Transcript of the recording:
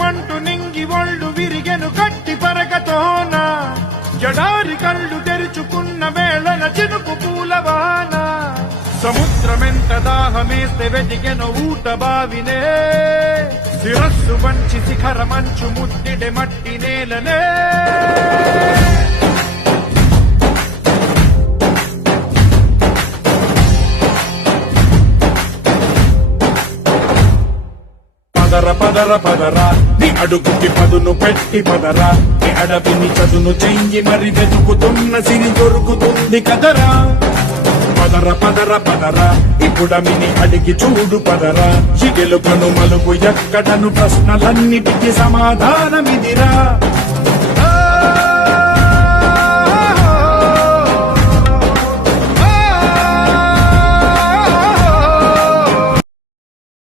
మంటు నింగి ఒళ్ళు విరిగెను గట్టి పరగతోన జడారి కళ్ళు తెరుచుకున్న వేళన చినుకు పూలవాన సముద్రమెంత దాహమేస్తే వెతికెను ఊట బావినే శిరస్సు వంచి శిఖర మంచు ముద్దిడె మట్టి నేలనే పదర పదర పదరా నీ అడుగుకి పదును పెట్టి పదరా నీ అడవిని చదును చెయ్యి మరి వెతుకుతున్న సిరి దొరుకుతుంది కదరా పదర పదర పదరా ఇప్పుడమిని అడిగి చూడు పదరా చిగెలుకను మలుపు ఎక్కడను ప్రశ్నలన్నిటికీ సమాధానమిదిరా